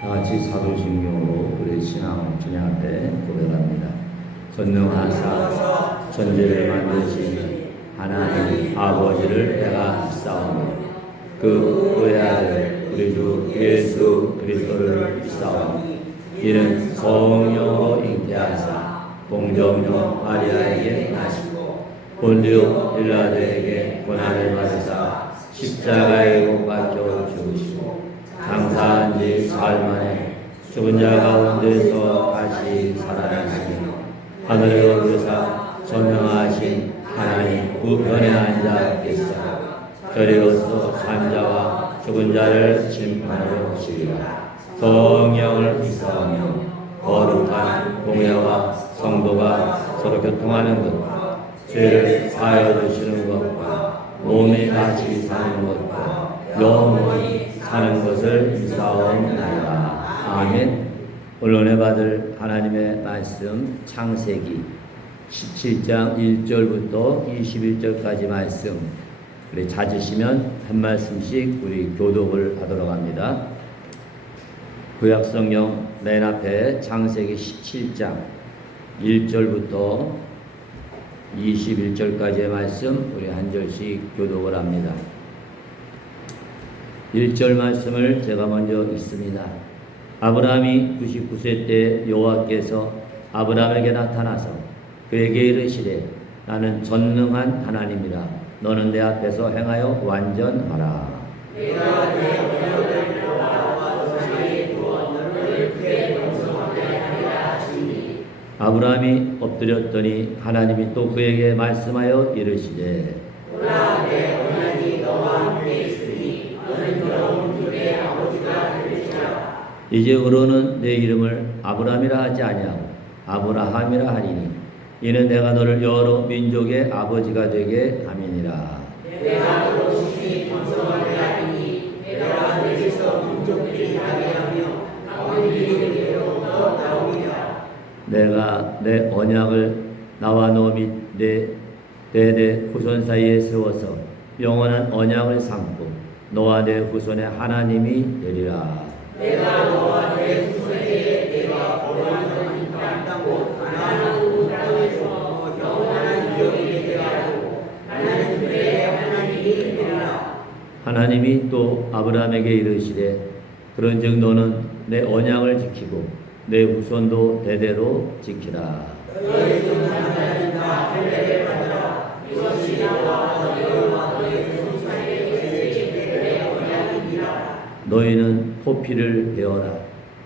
다 같이 사도신경으로 우리 신앙 주님 앞에 고백합니다. 전능하사 천지를 만드신 하나님 아버지를 내가 믿사오니 그 외아들 우리 주 예수 그리스도를 믿사오니 이는 성령으로 잉태하사 동정녀 마리아에게 나시고 본디오 빌라도에게 고난을 받으사 십자가에 못 박혀 죽으시고 장사한 지 사흘 만에 죽은 자 가운데서 다시 살아나시니 하늘에 오르사 전능하신 하나님 우편에 앉아 계시사 저리로서 산자와 죽은 자를 심판하러 오시리라. 성령을 믿사오며 거룩한 공예와 성도가 서로 교통하는 것과 죄를 사하여 주시는 것과 몸이 다시 사는 것과 영원히 사는 것을 믿사옵나이다. 아멘. 오늘 받을 하나님의 말씀 창세기 17장 1절부터 21절까지 말씀 우리 찾으시면 한 말씀씩 우리 교독을 하도록 합니다. 구약성경 맨 앞에 창세기 17장 1절부터 21절까지의 말씀 우리 한 절씩 교독을 합니다. 1절 말씀을 제가 먼저 읽습니다. 아브라함이 99세 때 여호와께서 아브라함에게 나타나서 그에게 이르시되 나는 전능한 하나님이라 너는 내 앞에서 행하여 완전하라. 내가 내 언약을 너와 너 사이에 두어 너를 그의 동성하게 하리라 하시니 아브라함이 엎드렸더니 하나님이 또 그에게 말씀하여 이르시되 보라 내 언약이 너와 함께 있으니 너는 여러 민족의 아버지가 되리라. 이제부로는 내 이름을 아브라함이라 하지 아니하고 아브라함이라 하리니 이는 내가 너를 여러 민족의 아버지가 되게 함이니라. 내가 너로 친히 번성하게 하리니 내가 내게서 민족들이 나게 하며 아버지에게로 너 나오리라. 내가 내 언약을 나와 너 및 내 대대 후손 사이에 세워서 영원한 언약을 삼고 너와 내 후손의 하나님이 되리라. 내가 너와 내 후손에게 내가 거룩한 이땅 땅고 가나안하고 땅에서 영원한 기업이 되게 하고 나는 그의 하나님이 되리라. 하나님이 또 아브라함에게 이르시되 그런즉 너는 내 언약을 지키고 내 후손도 대대로 지키라. 너희 중 하나는 다 할례를 받으라. 이것이 나와 너희와 너희 후손 사이에 지킬 내 언약이니라. 너희는 포피를 배워라.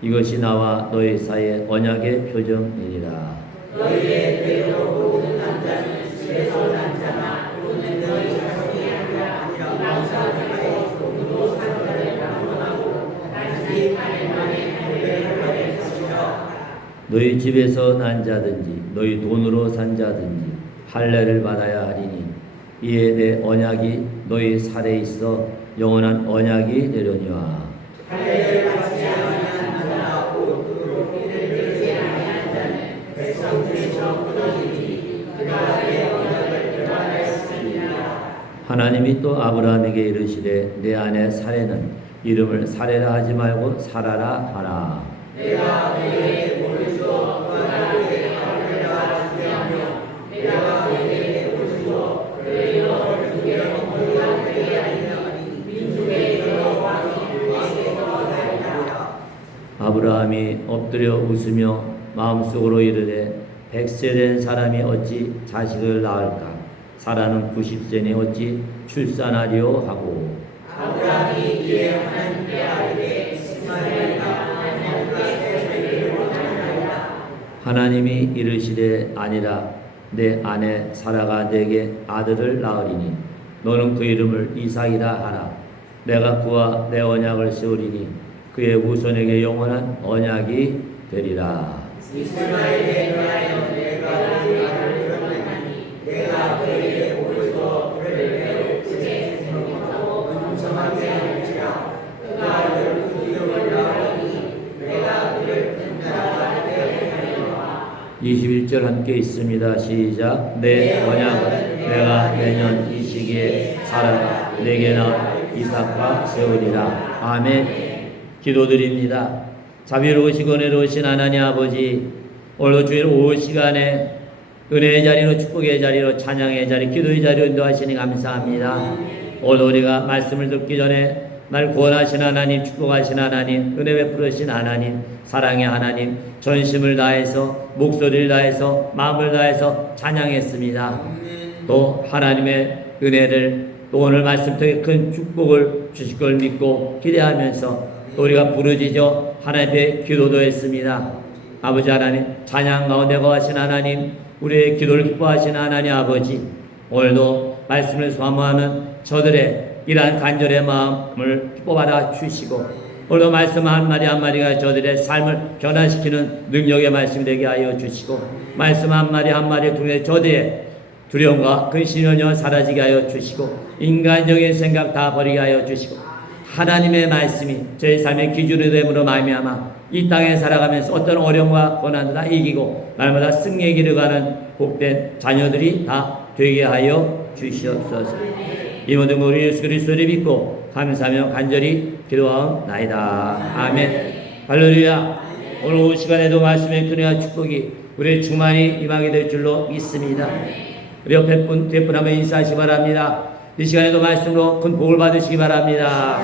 이것이 나와 너희 사이의 언약의 표정이니라. 너희의 대로 모든 남자는 집에서 난 자나 또는 너희 자손이 아니라 이방사회에서 동도 산자를 방문하고 단지 발만에 할례를 받을 것이라. 너희 집에서 난 자든지 너희 돈으로 산 자든지 할례를 받아야 하리니 이에 내 언약이 너희 살에 있어 영원한 언약이 되려니와. 할례를 받지 아니한 자나 옷으로 피를 흘리지 아니한 자는 백성들처럼 끊어지니 그가 내 언약을 배반하였으니라. 하나님이 또 아브라함에게 이르시되 내 아내 사레는 이름을 사레라 하지 말고 사라라 하라. 내가 그에게 복을 주어 그 아들에게 아브라함이라 주게하며 내가 그에게 복을 주어 그의 여러 민족의 어머니가 되게 하리니 민족의 여러 왕이 아브라함이 엎드려 웃으며 마음속으로 이르되 100세 된 사람이 어찌 자식을 낳을까? 사라는 90세니 어찌 출산하리요 하고 아브라함이 이에 하나님께 아뢰되 이스마엘과 하나님과 세상을 원하나이다. 하나님이 이르시되 아니라 내 아내 사라가 내게 아들을 낳으리니 너는 그 이름을 이삭이라 하라. 내가 그와 내 언약을 세우리니 그의 후손에게 영원한 언약이 되리라. 이스마엘에 대하여 내가 그의 아들을 드러내나니 내가 그에게 복을 주어 그를 괴롭게 생각하고 은총하게 할지라. 그가 열두 기업을 낳으리니 내가 그를 큰 나라가 되게 하리라. 21절 함께 있습니다. 시작. 내 언약은 내가 내년 이 시기에 사라가 내게 낳은 이삭과 세우리라. 아멘. 기도드립니다. 자비로우시고 은혜로우신 하나님 아버지, 오늘도 주일 오후 시간에 은혜의 자리로, 축복의 자리로, 찬양의 자리, 기도의 자리로 인도하시니 감사합니다. 오늘 우리가 말씀을 듣기 전에 날 구원하신 하나님, 축복하신 하나님, 은혜 베푸르신 하나님, 사랑의 하나님, 전심을 다해서, 목소리를 다해서, 마음을 다해서 찬양했습니다. 또 하나님의 은혜를, 또 오늘 말씀 통해 큰 축복을 주실 걸 믿고 기대하면서 또 우리가 부르짖어 하나님의 기도도 했습니다. 아버지 하나님, 찬양 가운데 거하신 하나님, 우리의 기도를 기뻐하신 하나님 아버지, 오늘도 말씀을 사모하는 저들의 이러한 간절의 마음을 기뻐받아 주시고, 오늘도 말씀 한마디 한마디가 저들의 삶을 변화시키는 능력의 말씀이 되게 하여 주시고, 말씀 한마디 한마디를 통해 저들의 두려움과 근심이 사라지게 하여 주시고, 인간적인 생각 다 버리게 하여 주시고, 하나님의 말씀이 저희 삶의 기준이 됨으로 말미암아 이 땅에 살아가면서 어떤 어려움과 고난도 다 이기고 날마다 승리의 길을 가는 복된 자녀들이 다 되게 하여 주시옵소서. 이 모든 것 우리 예수 그리스도를 믿고 감사하며 간절히 기도하옵나이다. 아멘. 할렐루야. 오늘 오후 시간에도 말씀의 은혜와 축복이 우리의 충만히 임하게 될 줄로 믿습니다. 우리 옆에 분, 뒤에 분 한번 인사하시기 바랍니다. 이 시간에도 말씀으로 큰 복을 받으시기 바랍니다.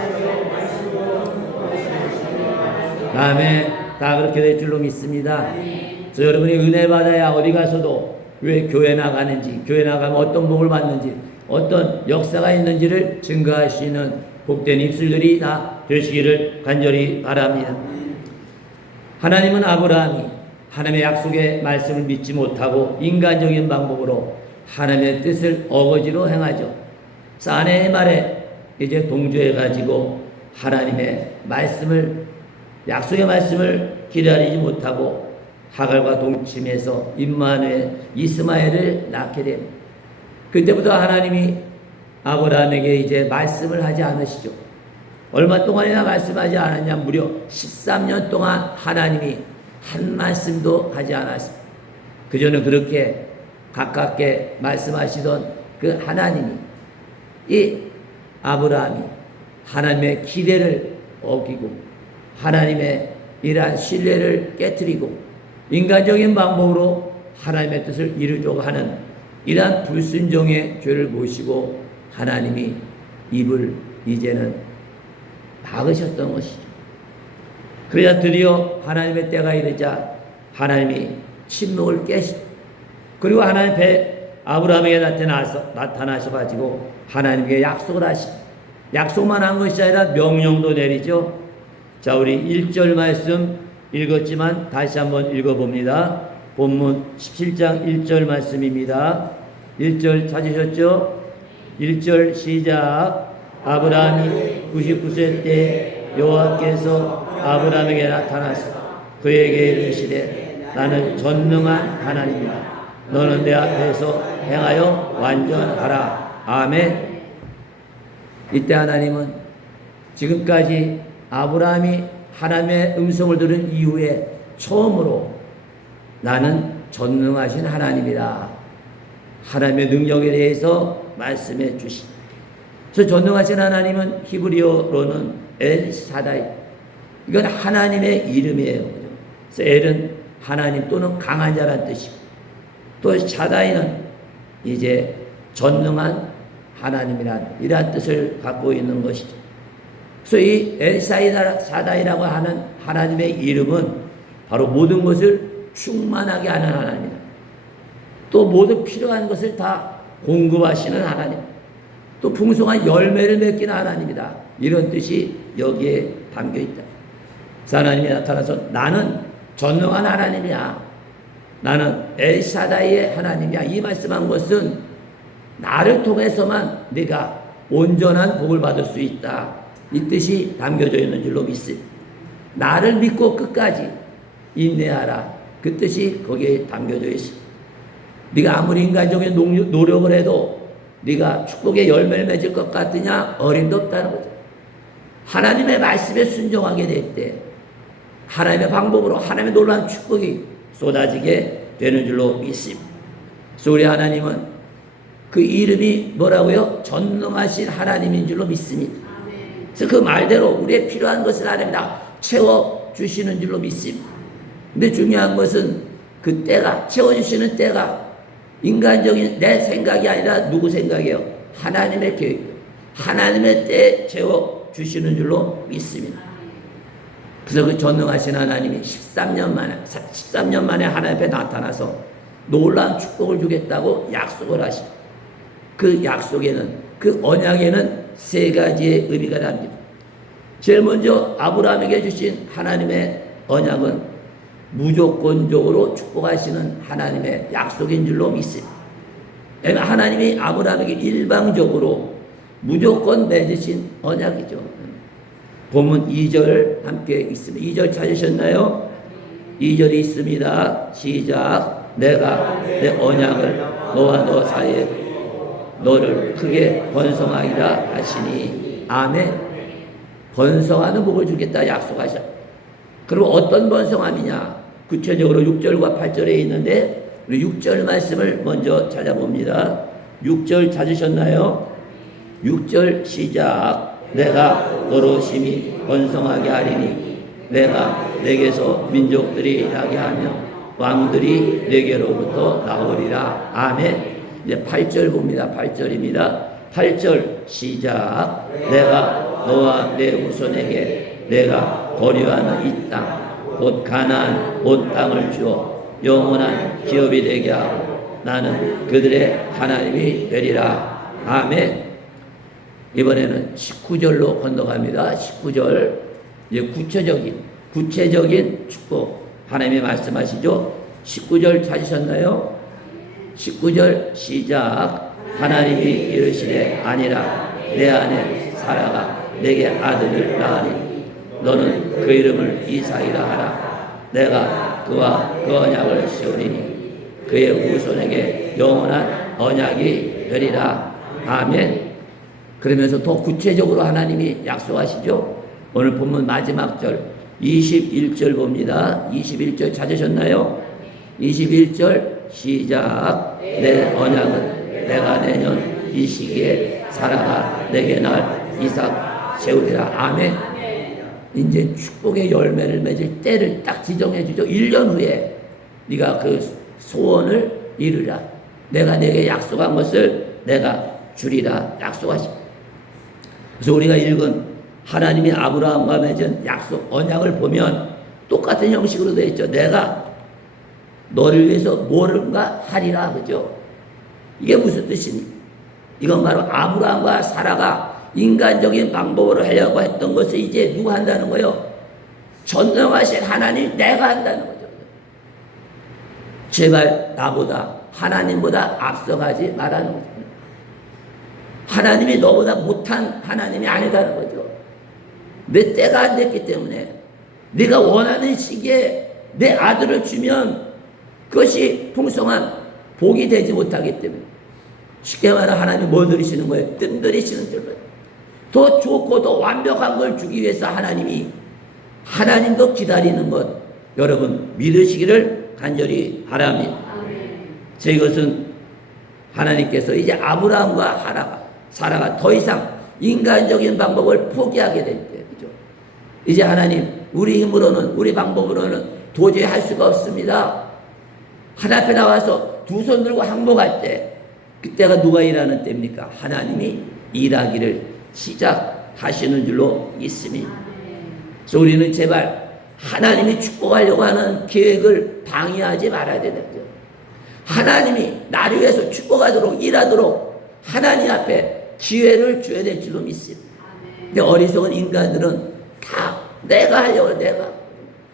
아멘. 다 그렇게 될 줄로 믿습니다. 그래서 여러분이 은혜 받아야 어디 가서도 왜 교회 나가는지, 교회 나가면 어떤 복을 받는지, 어떤 역사가 있는지를 증거할 수 있는 복된 입술들이 다 되시기를 간절히 바랍니다. 하나님은 아브라함이 하나님의 약속의 말씀을 믿지 못하고 인간적인 방법으로 하나님의 뜻을 어거지로 행하죠. 아내의 말에 이제 동조해가지고 하나님의 말씀을, 약속의 말씀을 기다리지 못하고 하갈과 동침해서 임마누엘 이스마엘을 낳게 됩니다. 그때부터 하나님이 아브라함에게 이제 말씀을 하지 않으시죠. 얼마 동안이나 말씀하지 않았냐? 무려 13년 동안 하나님이 한 말씀도 하지 않았습니다. 그전에 그렇게 가깝게 말씀하시던 그 하나님이, 이 아브라함이 하나님의 기대를 어기고 하나님의 이러한 신뢰를 깨뜨리고 인간적인 방법으로 하나님의 뜻을 이루려고 하는 이러한 불순종의 죄를 모시고 하나님이 입을 이제는 막으셨던 것이죠. 그러자 드디어 하나님의 때가 이르자 하나님이 침묵을 깨시고, 그리고 하나님 아브라함에게 나타나셔가지고 하나님께 약속을 하시고, 약속만 한 것이 아니라 명령도 내리죠. 자, 우리 1절 말씀 읽었지만 다시 한번 읽어봅니다. 본문 17장 1절 말씀입니다. 1절 찾으셨죠? 1절 시작. 아브라함이 99세 때 여호와께서 아브라함에게 나타나서 그에게 이르시되 나는 전능한 하나님이다. 너는 내 앞에서 행하여 완전하라. 아멘. 이때 하나님은 지금까지 아브라함이 하나님의 음성을 들은 이후에 처음으로 나는 전능하신 하나님이다, 하나님의 능력에 대해서 말씀해 주신. 그래서 전능하신 하나님은 히브리어로는 엘샤다이, 이건 하나님의 이름이에요. 그래서 엘은 하나님 또는 강한 자란 뜻이고, 또 샤다이는 이제 전능한 하나님이란 이러한 뜻을 갖고 있는 것이죠. 그래서 이 엘샤다이라고 하는 하나님의 이름은 바로 모든 것을 충만하게 하는 하나님이다. 또 모든 필요한 것을 다 공급하시는 하나님, 또 풍성한 열매를 맺기는 하나님이다. 이런 뜻이 여기에 담겨있다. 그래서 하나님이 나타나서 나는 전능한 하나님이야, 나는 엘샤다이의 하나님이야, 이 말씀한 것은 나를 통해서만 네가 온전한 복을 받을 수 있다, 이 뜻이 담겨져 있는 줄로 믿습니다. 나를 믿고 끝까지 인내하라, 그 뜻이 거기에 담겨져 있습니다. 네가 아무리 인간적인 노력을 해도 네가 축복의 열매를 맺을 것 같으냐? 어림도 없다는 거죠. 하나님의 말씀에 순종하게 될 때 하나님의 방법으로 하나님의 놀라운 축복이 쏟아지게 되는 줄로 믿습니다. 그래서 우리 하나님은 그 이름이 뭐라고요? 전능하신 하나님인 줄로 믿습니다. 그래서 그 말대로 우리의 필요한 것을 하나님이 다 채워주시는 줄로 믿습니다. 근데 중요한 것은 그 때가, 채워주시는 때가 인간적인 내 생각이 아니라 누구 생각이에요? 하나님의 계획, 하나님의 때에 채워주시는 줄로 믿습니다. 그래서 그 전능하신 하나님이 13년 만에 하나님 앞에 나타나서 놀라운 축복을 주겠다고 약속을 하시죠. 그 약속에는, 그 언약에는 세 가지의 의미가 담깁니다. 제일 먼저 아브라함에게 주신 하나님의 언약은 무조건적으로 축복하시는 하나님의 약속인 줄로 믿습니다. 하나님이 아브라함에게 일방적으로 무조건 맺으신 언약이죠. 본문 2절 함께 있습니다. 2절 찾으셨나요? 2절이 있습니다. 시작. 내가 내 언약을 너와 너 사이에 너를 크게 번성하리라 하시니. 아멘. 번성하는 복을 주겠다 약속하셨. 그리고 어떤 번성함이냐? 구체적으로 6절과 8절에 있는데 우리 6절 말씀을 먼저 찾아봅니다. 6절 찾으셨나요? 6절 시작. 내가 너로 심히 번성하게 하리니 내가 내게서 민족들이 나게 하며 왕들이 내게로부터 나오리라. 아멘. 이제 8절 봅니다. 8절입니다. 8절 시작. 내가 너와 내 후손에게 내가 거류하는 이 땅 곧 가나안 온 땅을 주어 영원한 기업이 되게 하고 나는 그들의 하나님이 되리라. 아멘. 이번에는 19절로 건너갑니다. 19절. 이제 구체적인 축복 하나님이 말씀하시죠. 19절 찾으셨나요? 19절 시작. 하나님이 이르시되 아니라 내 아내 사라가 내게 아들을 낳으니 너는 그 이름을 이삭이라 하라. 내가 그와 그 언약을 세우리니 그의 후손에게 영원한 언약이 되리라. 아멘. 그러면서 더 구체적으로 하나님이 약속하시죠. 오늘 본문 마지막 절 21절 봅니다. 21절 찾으셨나요? 21절 시작. 내 언약은 내가 내년 이 시기에 사라가 내게 낳을 이삭 세우리라. 아멘. 이제 축복의 열매를 맺을 때를 딱 지정해 주죠. 1년 후에 네가 그 소원을 이루라. 내가 내게 약속한 것을 내가 주리라 약속하십니다. 그래서 우리가 읽은 하나님이 아브라함과 맺은 약속 언약을 보면 똑같은 형식으로 되어 있죠. 내가 너를 위해서 뭐를가 하리라. 그죠? 이게 무슨 뜻입니까? 이건 바로 아브라함과 사라가 인간적인 방법으로 하려고 했던 것을 이제 누가 한다는 거예요? 전능하신 하나님 내가 한다는 거죠. 제발 나보다 하나님보다 앞서가지 말라는 거죠. 하나님이 너보다 못한 하나님이 아니다는 거죠. 내 때가 안 됐기 때문에 네가 원하는 시기에 내 아들을 주면 그것이 풍성한 복이 되지 못하기 때문에 쉽게 말하면 하나님이 뭐 들이시는 거예요? 뜸들이시는 줄로. 더 좋고 더 완벽한 걸 주기 위해서 하나님도 기다리는 것 여러분 믿으시기를 간절히 바랍니다. 제 이것은 하나님께서 이제 아브라함과 사라가 더 이상 인간적인 방법을 포기하게 될 때, 그죠? 이제 하나님 우리 힘으로는 우리 방법으로는 도저히 할 수가 없습니다. 하나님 앞에 나와서 두 손 들고 항복할 때 그때가 누가 일하는 때입니까? 하나님이 일하기를 시작하시는 줄로 믿습니다. 그래서 우리는 제발 하나님이 축복하려고 하는 계획을 방해하지 말아야 되겠죠. 하나님이 나를 위해서 축복하도록 일하도록 하나님 앞에 기회를 줘야 될 줄로 믿습니다. 근데 어리석은 인간들은 다 내가 하려고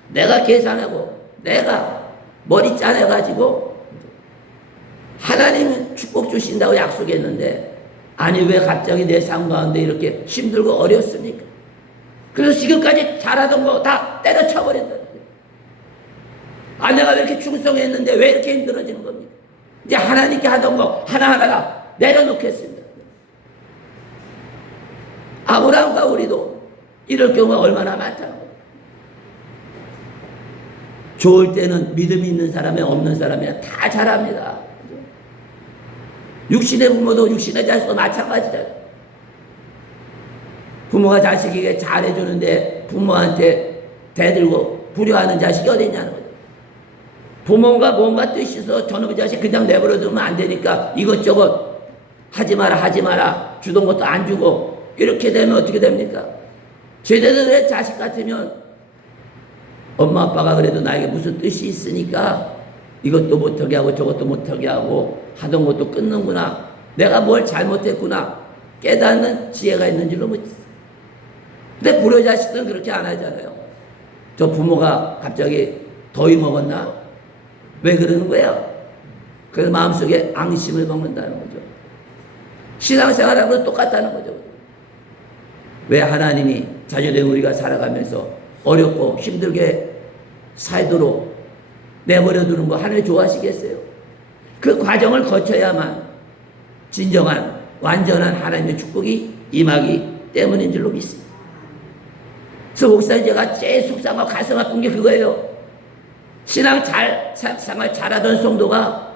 내가 계산하고 내가 머리 짜내가지고 하나님은 축복 주신다고 약속했는데 아니 왜 갑자기 내 삶 가운데 이렇게 힘들고 어렵습니까? 그래서 지금까지 잘하던 거 다 때려쳐버린다. 아 내가 왜 이렇게 충성했는데 왜 이렇게 힘들어지는 겁니까? 이제 하나님께 하던 거 하나하나 내려놓겠습니다. 아브라함과 우리도 이럴 경우가 얼마나 많다고. 좋을 때는 믿음이 있는 사람이 없는 사람이 다 잘합니다. 육신의 부모도 육신의 자식도 마찬가지잖아요. 부모가 자식에게 잘해주는데 부모한테 대들고 불효하는 자식이 어디 있냐는 거죠. 부모가 뭔가 뜻이 있어 저놈의 자식 그냥 내버려 두면 안 되니까 이것저것 하지 마라 주던 것도 안 주고 이렇게 되면 어떻게 됩니까? 제대로 된 자식 같으면 엄마 아빠가 그래도 나에게 무슨 뜻이 있으니까 이것도 못하게 하고 저것도 못하게 하고 하던 것도 끊는구나, 내가 뭘 잘못했구나 깨닫는 지혜가 있는 줄로 믿습니다. 근데 불효 자식들은 그렇게 안 하잖아요. 저 부모가 갑자기 더위 먹었나? 왜 그러는 거예요? 그래서 마음속에 앙심을 먹는다는 거죠. 신앙생활하고는 똑같다는 거죠. 왜 하나님이 자녀된 우리가 살아가면서 어렵고 힘들게 살도록 내버려 두는 거 하나님 좋아하시겠어요? 그 과정을 거쳐야만 진정한 완전한 하나님의 축복이 임하기 때문인 줄로 믿습니다. 그래서 목사님 제가 제일 속상하고 가슴 아픈 게 그거예요. 신앙생활 잘하던 성도가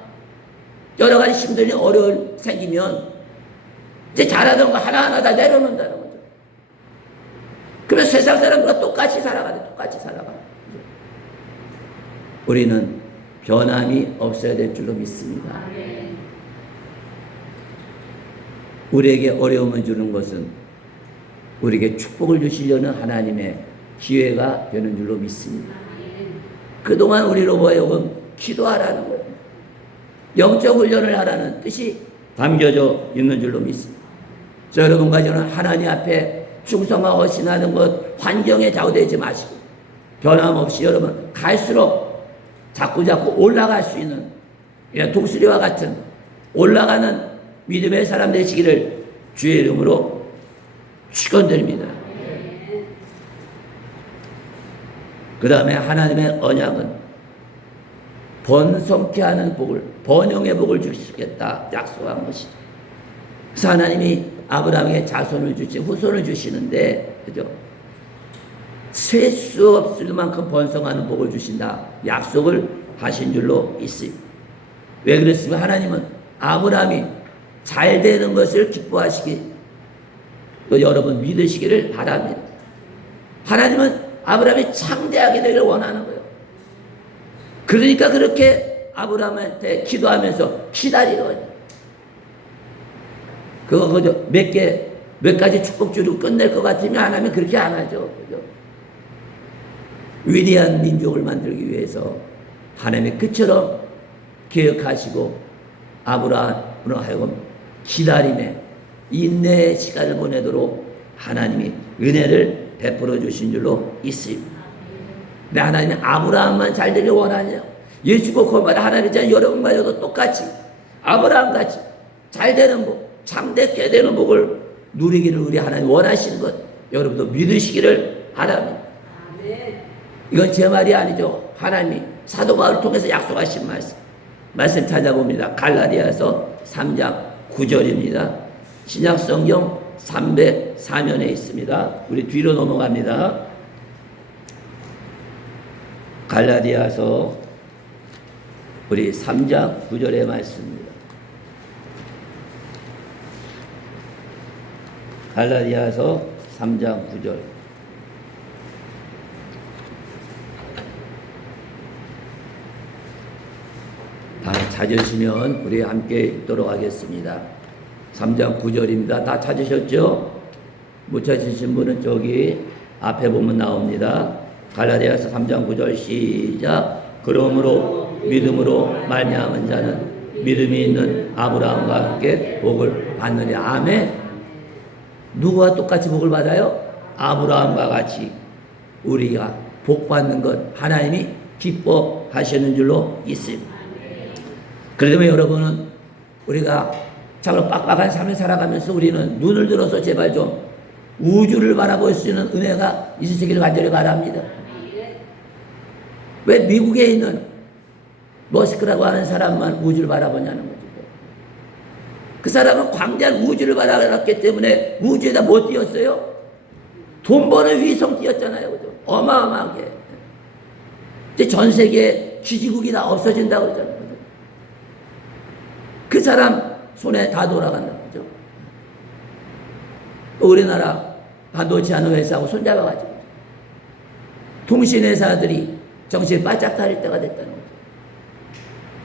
여러 가지 힘든 어려움 생기면 이제 잘하던 거 하나하나 다 내려놓는다는 거죠. 그래서 세상 사람들과 똑같이 살아가. 우리는 변함이 없어야 될 줄로 믿습니다. 우리에게 어려움을 주는 것은 우리에게 축복을 주시려는 하나님의 기회가 되는 줄로 믿습니다. 그동안 우리로 하여금 기도하라는 거예요. 영적 훈련을 하라는 뜻이 담겨져 있는 줄로 믿습니다. 자, 여러분과 저는 하나님 앞에 충성하고 헌신하는 것 환경에 좌우되지 마시고 변함없이 여러분 갈수록 자꾸 올라갈 수 있는 독수리와 같은 올라가는 믿음의 사람 되시기를 주의 이름으로 축원드립니다. 그 다음에 하나님의 언약은 번성케 하는 복을, 번영의 복을 주시겠다 약속한 것이죠. 그래서 하나님이 아브라함에게 자손을 후손을 주시는데, 그죠? 셀 수 없을 만큼 번성하는 복을 주신다 약속을 하신 줄로 있습니다. 왜 그랬으면 하나님은 아브라함이 잘 되는 것을 기뻐하시기, 또 여러분 믿으시기를 바랍니다. 하나님은 아브라함이 창대하게 되기를 원하는 거예요. 그러니까 그렇게 아브라함한테 기도하면서 기다리거든요. 그거 그저 몇 가지 축복 주고 끝낼 것 같으면 하나님은 그렇게 안 하죠. 그죠? 위대한 민족을 만들기 위해서 하나님의 끝처럼 계획하시고 아브라함으로 하여금 기다림에 인내의 시간을 보내도록 하나님이 은혜를 베풀어 주신 줄로 있습니다. 근데 하나님은 아브라함만 잘 되길 원하냐? 예수고 그마다 하나님은 여러분마저도 똑같이 아브라함같이 잘 되는 복, 참되게 되는 복을 누리기를 우리 하나님 원하시는 것 여러분도 믿으시기를 바랍니다. 이건 제 말이 아니죠. 하나님이 사도 바울을 통해서 약속하신 말씀 찾아봅니다. 갈라디아서 3장 9절입니다. 신약성경 304면에 있습니다. 우리 뒤로 넘어갑니다. 갈라디아서 우리 3장 9절의 말씀입니다. 갈라디아서 3장 9절. 다 찾으시면 우리 함께 읽도록 하겠습니다. 3장 9절입니다. 다 찾으셨죠? 못 찾으신 분은 저기 앞에 보면 나옵니다. 갈라디아서 3장 9절 시작. 그러므로 믿음으로 말미암은 자는 믿음이 있는 아브라함과 함께 복을 받느니. 아멘. 누구와 똑같이 복을 받아요? 아브라함과 같이 우리가 복 받는 것 하나님이 기뻐하시는 줄로 있습니다. 그러면 여러분은 우리가 참으로 빡빡한 삶을 살아가면서 우리는 눈을 들어서 제발 좀 우주를 바라볼 수 있는 은혜가 있으시기를 간절히 바랍니다. 왜 미국에 있는 머스크라고 하는 사람만 우주를 바라보냐는 거죠. 그 사람은 광대한 우주를 바라봤기 때문에 우주에다 뭐 띄었어요? 돈 버는 위성 띄었잖아요. 그죠? 어마어마하게. 이제 전 세계에 기지국이 다 없어진다고 그러잖아요. 그죠? 그 사람 손에 다 돌아간다고 그러죠. 우리나라 반도체 하는 회사하고 손잡아가지고 통신회사들이 정신 바짝 차릴 때가 됐다는 거죠.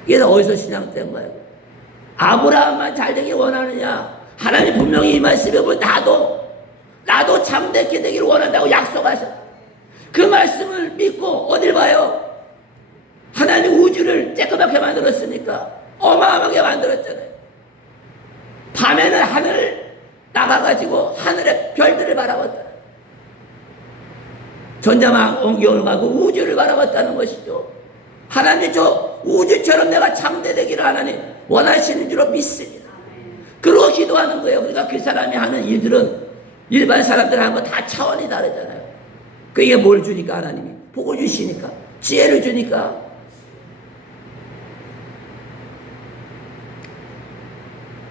이게 다 어디서 시작된 거예요? 아브라함만 잘되기 원하느냐? 하나님 분명히 이 말씀에 보면 나도 참되게 되기를 원한다고 약속하셨. 그 말씀을 믿고 어딜 봐요? 하나님 우주를 쬐끄맣게 만들었으니까 어마어마하게 만들었잖아요. 밤에는 하늘을 나가가지고 하늘의 별들을 바라봤다. 전자망원경을 가고 우주를 바라봤다는 것이죠. 하나님 저 우주처럼 내가 참되기를 하나님 원하시는 줄로 믿습니다. 그러고 기도하는 거예요. 그러니까 그 사람이 하는 일들은 일반 사람들 하는 거 다 차원이 다르잖아요. 그게 뭘 주니까 하나님이 복을 주시니까 지혜를 주니까.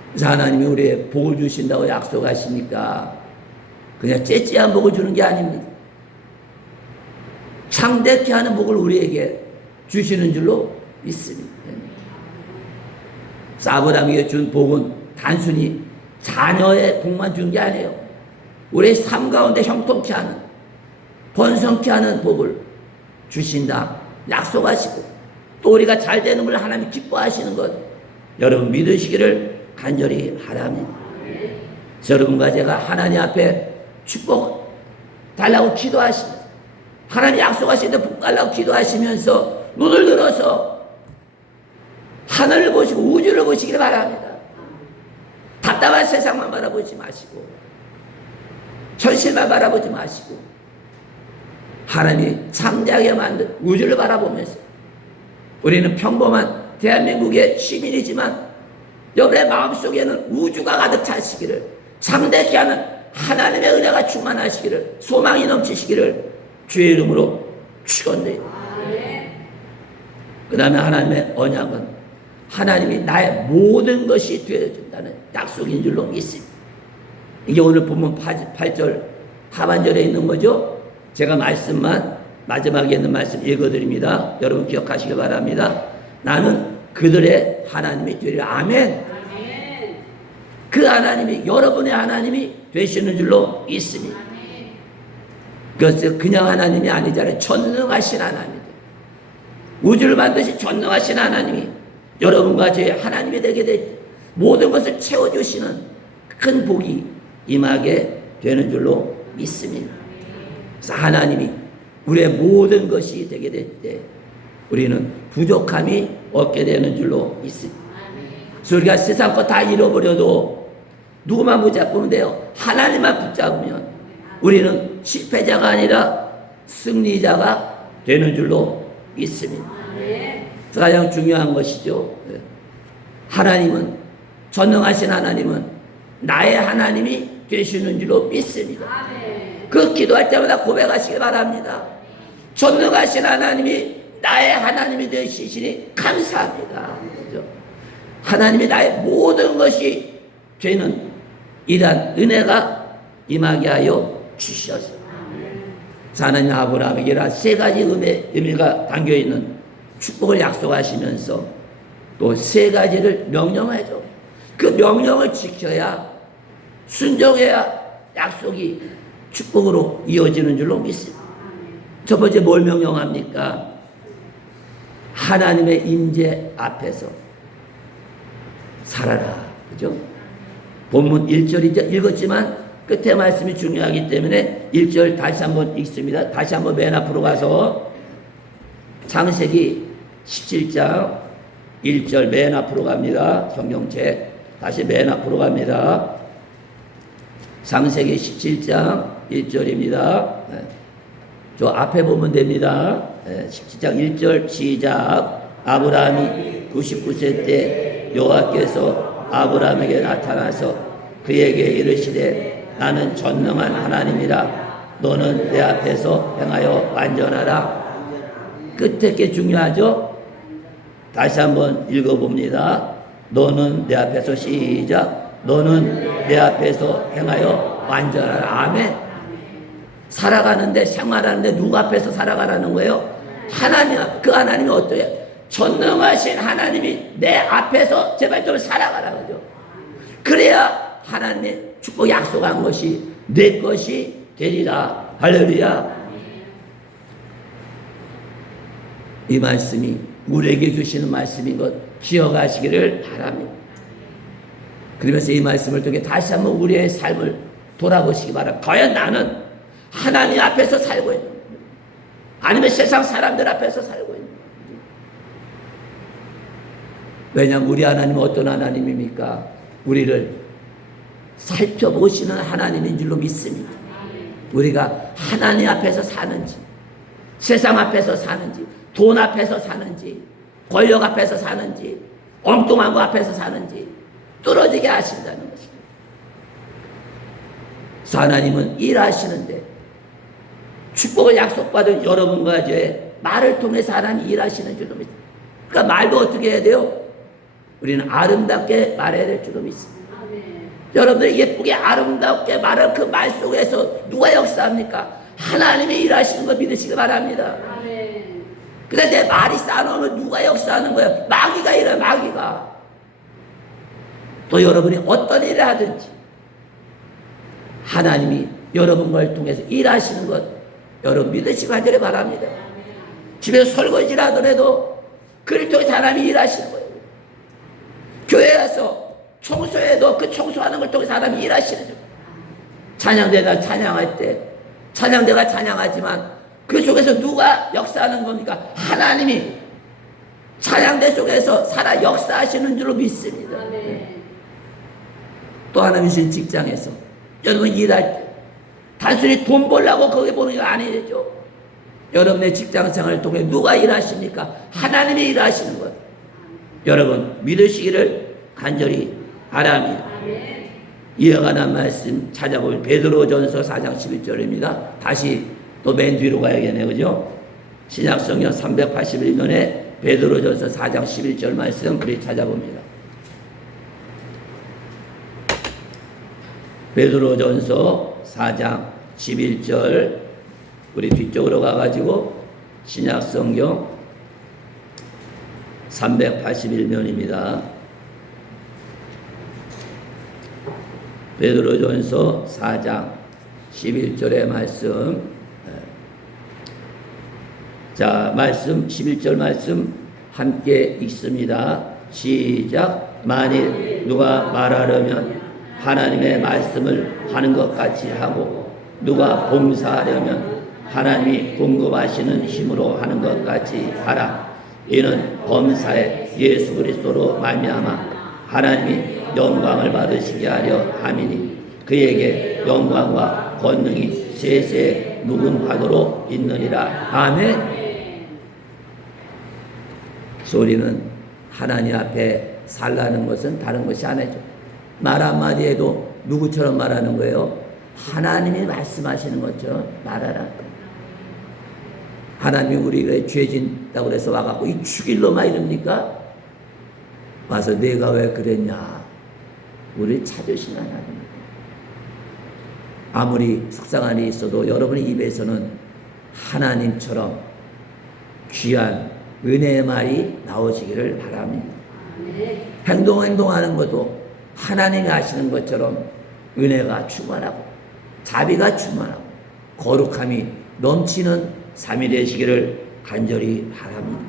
그래서 하나님이 우리의 복을 주신다고 약속하시니까 그냥 째째한 복을 주는 게 아닙니다. 창대케 하는 복을 우리에게 주시는 줄로 믿습니다. 아브라함에게 준 복은 단순히 자녀의 복만 준 게 아니에요. 우리의 삶 가운데 형통케 하는, 번성케 하는 복을 주신다 약속하시고, 또 우리가 잘 되는 걸 하나님이 기뻐하시는 것 여러분 믿으시기를 간절히 바랍니다. 여러분과 제가 하나님 앞에 축복 달라고 기도하시면서, 하나님 약속하시는데 복 달라고 기도하시면서 눈을 들어서 하늘을 보시고 우주를 보시기를 바랍니다. 답답한 세상만 바라보지 마시고 현실만 바라보지 마시고 하나님이 창대하게 만든 우주를 바라보면서, 우리는 평범한 대한민국의 시민이지만 여러분의 마음속에는 우주가 가득 차시기를, 창대케 하는 하나님의 은혜가 충만하시기를, 소망이 넘치시기를 주의 이름으로 축원드립니다. 그 다음에 하나님의 언약은 하나님이 나의 모든 것이 되어준다는 약속인 줄로 믿습니다. 이게 오늘 본문 8절 하반절에 있는 거죠. 제가 말씀만 마지막에 있는 말씀 읽어드립니다. 여러분 기억하시기 바랍니다. 나는 그들의 하나님이 되리라. 아멘. 그 하나님이 여러분의 하나님이 되시는 줄로 믿습니다. 그것은 그냥 하나님이 아니잖아요. 전능하신 하나님이죠. 우주를 만드신 전능하신 하나님이 여러분과 제 하나님이 되게 될 때 모든 것을 채워주시는 큰 복이 임하게 되는 줄로 믿습니다. 그래서 하나님이 우리의 모든 것이 되게 될 때 우리는 부족함이 없게 되는 줄로 믿습니다. 그래서 우리가 세상 거 다 잃어버려도 누구만 붙잡으면 돼요? 하나님만 붙잡으면 우리는 실패자가 아니라 승리자가 되는 줄로 믿습니다. 가장 중요한 것이죠. 하나님은, 전능하신 하나님은 나의 하나님이 되시는 줄로 믿습니다. 그 기도할 때마다 고백하시기 바랍니다. 전능하신 하나님이 나의 하나님이 되시니 감사합니다. 그렇죠? 하나님이 나의 모든 것이 되는 이러한 은혜가 임하게 하여 주시옵소서. 하나님 아브라함에게 세 가지 의미가 담겨있는 축복을 약속하시면서 또 세 가지를 명령하죠. 그 명령을 지켜야, 순종해야 약속이 축복으로 이어지는 줄로 믿습니다. 첫 번째 뭘 명령합니까? 하나님의 임재 앞에서 살아라. 그죠? 본문 1절이죠. 읽었지만 끝에 말씀이 중요하기 때문에 1절 다시 한번 읽습니다. 다시 한번 맨 앞으로 가서 창세기 17장 1절 맨 앞으로 갑니다. 성경책 다시 맨 앞으로 갑니다. 창세기 17장 1절입니다. 저 앞에 보면 됩니다. 17장 1절 시작. 아브라함이 99세 때 여호와께서 아브라함에게 나타나서 그에게 이르시되 나는 전능한 하나님이라. 너는 내 앞에서 행하여 완전하라. 끝에 게 중요하죠. 다시 한번 읽어봅니다. 너는 내 앞에서 시작. 너는 내 앞에서 행하여 완전하라. 아멘. 살아가는데, 생활하는데 누구 앞에서 살아가라는 거예요? 하나님 앞. 그 하나님이 어떠해요? 전능하신 하나님이 내 앞에서 제발 좀 살아가라 그죠. 그래야 하나님의 축복 약속한 것이 내 것이 되리라. 할렐루야. 이 말씀이 우리에게 주시는 말씀인 것 기억하시기를 바랍니다. 그러면서 이 말씀을 통해 다시 한번 우리의 삶을 돌아보시기 바랍니다. 과연 나는 하나님 앞에서 살고 있는 건지, 아니면 세상 사람들 앞에서 살고 있는 건지. 왜냐하면 우리 하나님은 어떤 하나님입니까? 우리를 살펴보시는 하나님인 줄로 믿습니다. 우리가 하나님 앞에서 사는지, 세상 앞에서 사는지, 돈 앞에서 사는지, 권력 앞에서 사는지, 엉뚱한 거 앞에서 사는지 뚫어지게 하신다는 것입니다. 그래서 하나님은 일하시는데, 축복을 약속받은 여러분과 저의 말을 통해서 하나님 일하시는 줄로 믿습니다. 그러니까 말도 어떻게 해야 돼요? 우리는 아름답게 말해야 될 줄로 믿습니다. 여러분들 예쁘게 아름답게 말할 그 말 속에서 누가 역사합니까? 하나님이 일하시는 걸 믿으시기 바랍니다. 근데 내 말이 쌓아놓으면 누가 역사하는 거예요? 마귀가 일해, 마귀가. 또 여러분이 어떤 일을 하든지 하나님이 여러분 걸 통해서 일하시는 것 여러분 믿으시기 하기를 바랍니다. 집에서 설거지를 하더라도 그를 통해서 하나님이 일하시는 거예요. 교회에 와서 청소해도 그 청소하는 걸 통해서 하나님이 일하시는 거예요. 찬양대가 찬양할 때 찬양대가 찬양하지만 그 속에서 누가 역사하는 겁니까? 하나님이 찬양대 속에서 살아 역사하시는 줄로 믿습니다. 또 하나님 주신 직장에서 여러분 일할 때 단순히 돈 벌려고 거기 보는 게 아니죠. 여러분의 직장생활을 통해 누가 일하십니까? 하나님이 일하시는 것 여러분 믿으시기를 간절히 바랍니다. 이어가는 말씀 찾아보면 베드로전서 4장 11절입니다. 다시 또 맨 뒤로 가야겠네요. 그죠? 신약성경 381면에 베드로전서 4장 11절 말씀 그리 찾아봅니다. 베드로전서 4장 11절 우리 뒤쪽으로 가가지고 신약성경 381면입니다. 베드로전서 4장 11절의 말씀. 자, 말씀 11절 말씀 함께 읽습니다. 시작. 만일 누가 말하려면 하나님의 말씀을 하는 것 같이 하고 누가 봉사하려면 하나님이 공급하시는 힘으로 하는 것 같이 하라. 이는 범사에 예수 그리스도로 말미암아 하나님이 영광을 받으시게 하려 함이니 그에게 영광과 권능이 세세 무궁하도록 있느니라. 아멘. 소리는 하나님 앞에 살라는 것은 다른 것이 아니죠. 말 한마디 해도 누구처럼 말하는 거예요? 하나님이 말씀하시는 것처럼 말하라. 하나님이 우리가 죄진다고 해서 와갖고 이 죽일로만 이럽니까? 와서 내가 왜 그랬냐? 우리 찾으시는 하나님. 아무리 속상한 일이 있어도 여러분의 입에서는 하나님처럼 귀한 은혜의 말이 나오시기를 바랍니다. 행동하는 것도 하나님이 하시는 것처럼 은혜가 충만하고 자비가 충만하고 거룩함이 넘치는 삶이 되시기를 간절히 바랍니다.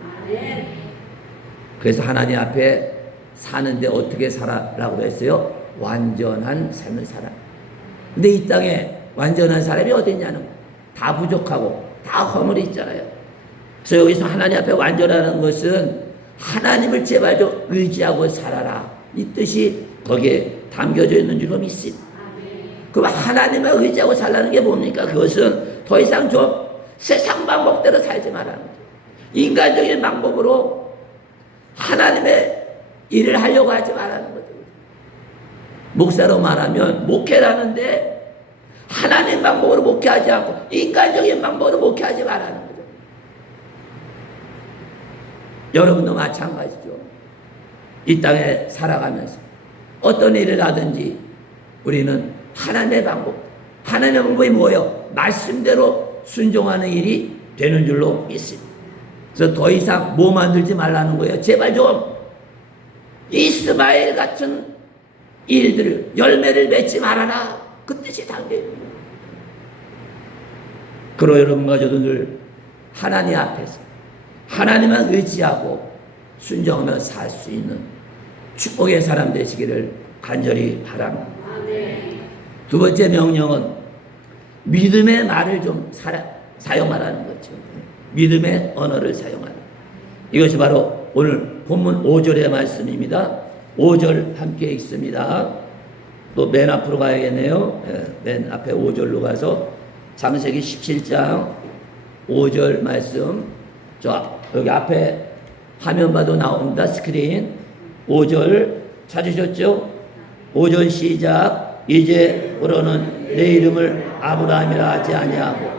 그래서 하나님 앞에 사는데 어떻게 살아라고 했어요? 완전한 삶을 살아. 근데 이 땅에 완전한 사람이 어디 있냐는 거예요. 다 부족하고 다 허물이 있잖아요. 그래서 여기서 하나님 앞에 완전하는 것은 하나님을 제발 좀 의지하고 살아라. 이 뜻이 거기에 담겨져 있는 줄로 믿습니다. 그럼 하나님을 의지하고 살라는 게 뭡니까? 그것은 더 이상 좀 세상 방법대로 살지 말라는 거죠. 인간적인 방법으로 하나님의 일을 하려고 하지 말라는 거죠. 목사로 말하면 목회라는데 하나님 방법으로 목회하지 않고 인간적인 방법으로 목회하지 말라는 거죠. 여러분도 마찬가지죠. 이 땅에 살아가면서 어떤 일을 하든지 우리는 하나님의 방법, 하나님의 방법이 뭐예요? 말씀대로 순종하는 일이 되는 줄로 믿습니다. 그래서 더 이상 뭐 만들지 말라는 거예요. 제발 좀 이스마엘 같은 일들을 열매를 맺지 말아라. 그 뜻이 담겨 있는 거예요. 그러 여러분과 저도 늘 하나님 앞에서 하나님만 의지하고 순종하며 살 수 있는 축복의 사람 되시기를 간절히 바랍니다. 두 번째 명령은 믿음의 말을 좀 사용하라는 거죠. 믿음의 언어를 사용하라. 이것이 바로 오늘 본문 5절의 말씀입니다. 5절 함께 읽습니다. 또 맨 앞으로 가야겠네요. 맨 앞에 5절로 가서 창세기 17장 5절 말씀. 여기 앞에 화면 봐도 나옵니다. 스크린. 5절 찾으셨죠? 5절 시작. 이제부로는 내 이름을 아브라함이라 하지 아니하고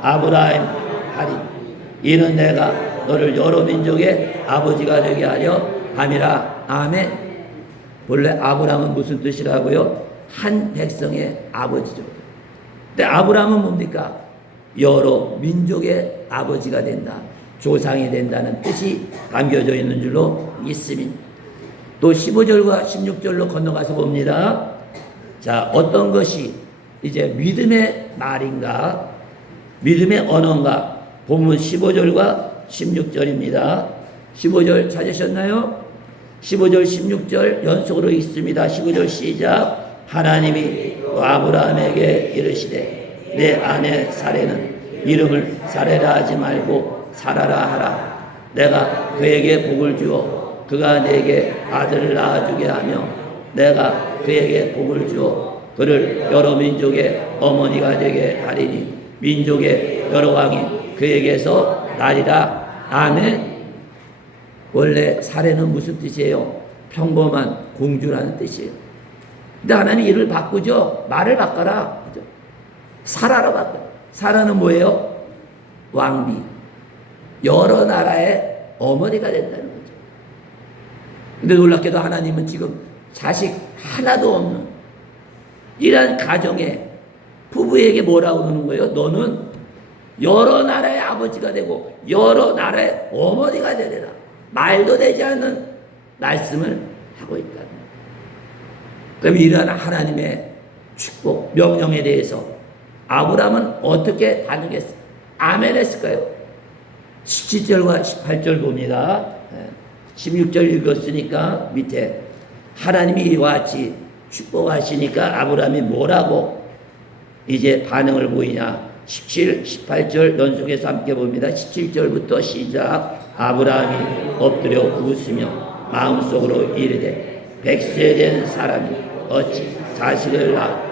아브라함 하리. 이는 내가 너를 여러 민족의 아버지가 되게 하려 함이라. 아멘. 원래 아브라함은 무슨 뜻이라고요? 한 백성의 아버지죠. 근데 아브라함은 뭡니까? 여러 민족의 아버지가 된다. 조상이 된다는 뜻이 담겨져 있는 줄로 믿습니다. 또 15절과 16절로 건너가서 봅니다. 자, 어떤 것이 이제 믿음의 말인가? 믿음의 언어인가? 본문 15절과 16절입니다. 15절 찾으셨나요? 15절, 16절 연속으로 읽습니다. 15절 시작. 하나님이 또 아브라함에게 이르시되 내 아내 사레는 이름을 사레라 하지 말고 사라라 하라. 내가 그에게 복을 주어 그가 내게 아들을 낳아주게 하며 내가 그에게 복을 주어 그를 여러 민족의 어머니가 되게 하리니 민족의 여러 왕이 그에게서 나리라. 아멘. 원래 사례는 무슨 뜻이에요? 평범한 공주라는 뜻이에요. 근데 하나님 이를 바꾸죠. 말을 바꿔라. 그죠? 사라로 바꿔요. 사라는 뭐예요? 왕비. 여러 나라의 어머니가 된다는 거죠. 근데 놀랍게도 하나님은 지금 자식 하나도 없는 이런 가정에 부부에게 뭐라고 그러는 거예요? 너는 여러 나라의 아버지가 되고 여러 나라의 어머니가 되리라. 말도 되지 않는 말씀을 하고 있다. 그럼 이러한 하나님의 축복, 명령에 대해서 아브라함은 어떻게 반응했어요? 아멘 했을까요? 17절과 18절 봅니다. 16절 읽었으니까 밑에 하나님이 이와 같이 축복하시니까 아브라함이 뭐라고 이제 반응을 보이냐? 17, 18절 연속해서 함께 봅니다. 17절부터 시작. 아브라함이 엎드려 웃으며 마음속으로 이르되 100세 된 사람이 어찌 자식을 낳아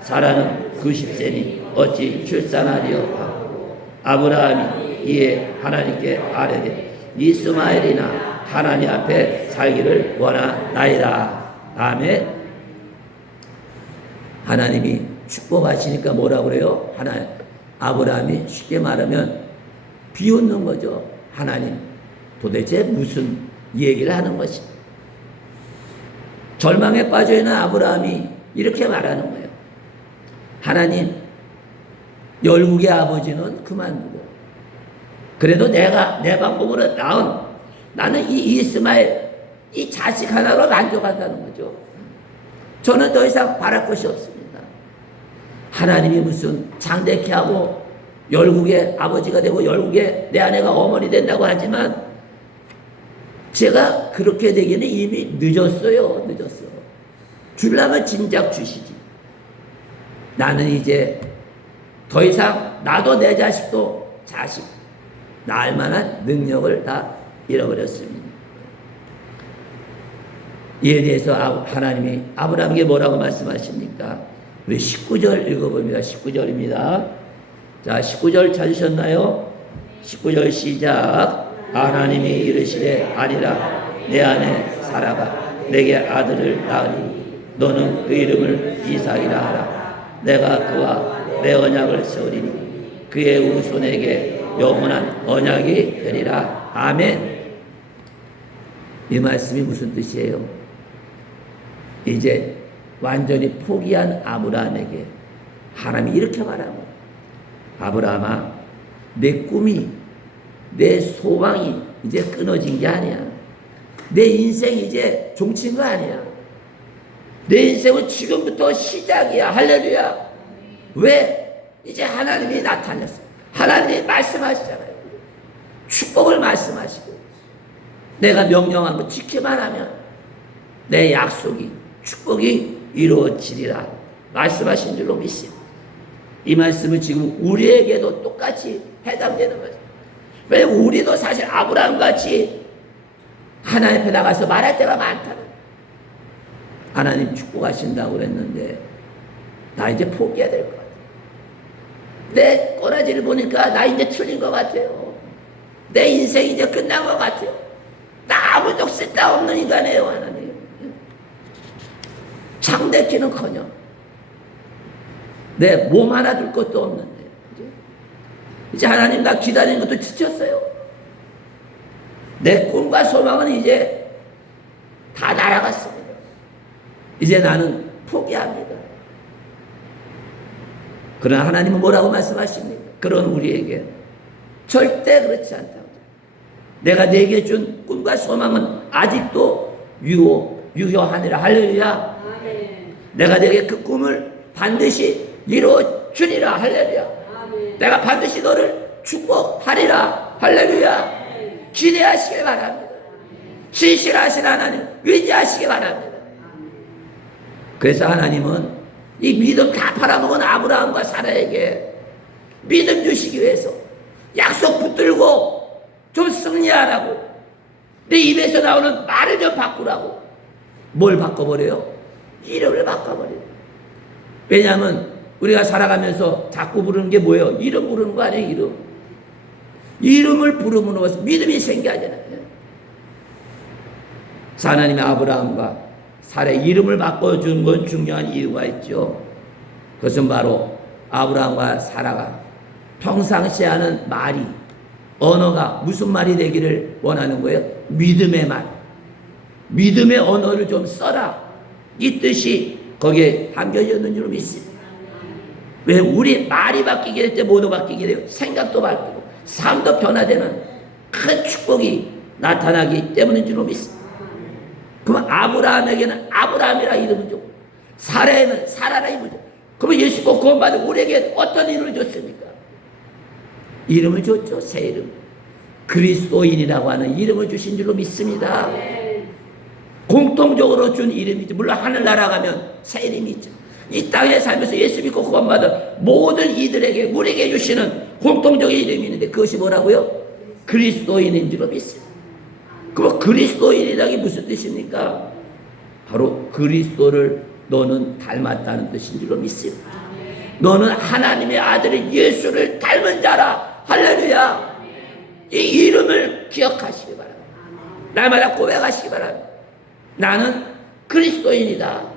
사라는 90세니 어찌 출산하리요 하고 아브라함이 이에 하나님께 아뢰되 이스마엘이나 하나님 앞에 살기를 원하나이다. 아멘. 하나님이 축복하시니까 뭐라고 그래요? 아브라함이 쉽게 말하면 비웃는 거죠. 하나님 도대체 무슨 얘기를 하는 것이? 절망에 빠져있는 아브라함이 이렇게 말하는 거예요. 하나님, 열국의 아버지는 그만두고 그래도 내가 내 방법으로 낳은 나는 이 이스마엘 이 자식 하나로 만족한다는 거죠. 저는 더 이상 바랄 것이 없습니다. 하나님이 무슨 장대케 하고 열국의 아버지가 되고 열국의 내 아내가 어머니 된다고 하지만 제가 그렇게 되기는 이미 늦었어요. 늦었어. 주려면 진작 주시지. 나는 이제 더 이상 나도 내 자식도 자식 낳을 만한 능력을 다 잃어버렸습니다. 이에 대해서 하나님이 아브라함에게 뭐라고 말씀하십니까? 우리 19절 읽어봅니다. 19절입니다. 자, 19절 찾으셨나요? 19절 시작. 하나님이 이르시되 아니라 내 아내 사라가 내게 아들을 낳으니 너는 그 이름을 이삭이라 하라. 내가 그와 내 언약을 세우리니 그의 후손에게 영원한 언약이 되리라. 아멘. 이 말씀이 무슨 뜻이에요? 이제 완전히 포기한 아브라함에게 하나님이 이렇게 말하는 거예요. 아브라함아, 내 꿈이, 내 소망이 이제 끊어진 게 아니야. 내 인생이 이제 종친 거 아니야. 내 인생은 지금부터 시작이야. 할렐루야. 왜? 이제 하나님이 나타났어. 하나님이 말씀하시잖아요. 축복을 말씀하시고 내가 명령한 거 지키만 하면 내 약속이 축복이 이루어지리라 말씀하신 줄로 믿습니다. 이 말씀은 지금 우리에게도 똑같이 해당되는 거죠. 왜냐면 우리도 사실 아브라함같이 하나님 앞에 나가서 말할 때가 많다는 거예요. 하나님 축복하신다고 그랬는데 나 이제 포기해야 될 것 같아요. 내 꼬라지를 보니까 나 이제 틀린 것 같아요. 내 인생 이제 끝난 것 같아요. 나 아무도 쓸데없는 인간이에요. 하나님 창대키는커녕 내 몸 하나 둘 것도 없는데 이제 하나님 나 기다리는 것도 지쳤어요. 내 꿈과 소망은 이제 다 날아갔습니다. 이제 나는 포기합니다. 그러나 하나님은 뭐라고 말씀하십니까? 그런 우리에게 절대 그렇지 않다고. 내가 내게 준 꿈과 소망은 아직도 유효하니라. 할렐루야. 내가 내게 그 꿈을 반드시 이루어 주리라. 할렐루야. 내가 반드시 너를 축복하리라. 할렐루야. 기대하시길 바랍니다. 진실하신 하나님 의지하시기 바랍니다. 그래서 하나님은 이 믿음 다 팔아먹은 아브라함과 사라에게 믿음 주시기 위해서 약속 붙들고 좀 승리하라고 내 입에서 나오는 말을 좀 바꾸라고. 뭘 바꿔버려요? 이름을 바꿔버려요. 왜냐하면 우리가 살아가면서 자꾸 부르는 게 뭐예요? 이름 부르는 거 아니에요? 이름. 이름을 부름으로 믿음이 생겨야잖아요. 하나님이 아브라함과 사라의 이름을 바꿔준 건 중요한 이유가 있죠. 그것은 바로 아브라함과 사라가 평상시에 하는 말이 언어가 무슨 말이 되기를 원하는 거예요? 믿음의 말. 믿음의 언어를 좀 써라. 이 뜻이 거기에 담겨져 있는 줄 믿습니다. 왜 우리 말이 바뀌게 될 때 모두 바뀌게 돼요. 생각도 바뀌고 삶도 변화되는 큰 축복이 나타나기 때문인 줄 믿습니다. 그러면 아브라함에게는 아브라함이라 이름을 주고 사라에는 사라라 이름을 주고 그러면 예수 꼭 구원받은 우리에게 어떤 이름을 줬습니까? 이름을 줬죠. 새 이름. 그리스도인이라고 하는 이름을 주신 줄로 믿습니다. 공통적으로 준 이름이죠. 물론 하늘나라 가면 새 이름이 있죠. 이 땅에 살면서 예수 믿고 구원받은 모든 이들에게 우리에게 주시는 공통적인 이름이 있는데 그것이 뭐라고요? 그리스도인인 줄로 믿습니다. 그럼 그리스도인이라는 게 무슨 뜻입니까? 바로 그리스도를 너는 닮았다는 뜻인 줄로 믿습니다. 너는 하나님의 아들 예수를 닮은 자라. 할렐루야. 이 이름을 기억하시기 바랍니다. 날마다 고백하시기 바랍니다. 나는 그리스도인이다.